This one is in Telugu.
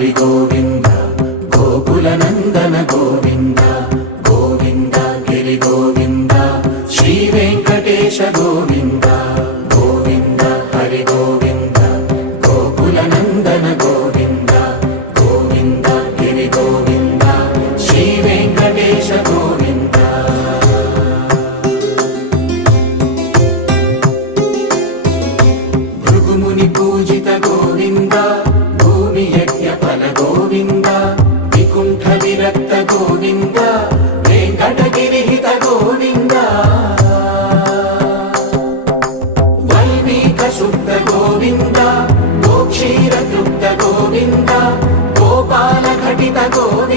హరి గోవింద గోకుల నందన గోవింద గోవింద గిరి గోవింద శ్రీ వెంకటేశ గోవింద గోవింద హరి గోవింద గోకుల నందన గోవింద గోవింద గిరి గోవింద శ్రీ వెంకటేశ గోవింద భృగుముని పూజిత గోవింద భూమి యజ్ఞ ఫల గోవింద వికుంఠ విరక్త గోవింద వెంకటగిరిహిత గోవింద వల్మీక శుద్ధ గోవింద గోక్షీర తృప్త గోవింద గోపాల ఘటిత గోవింద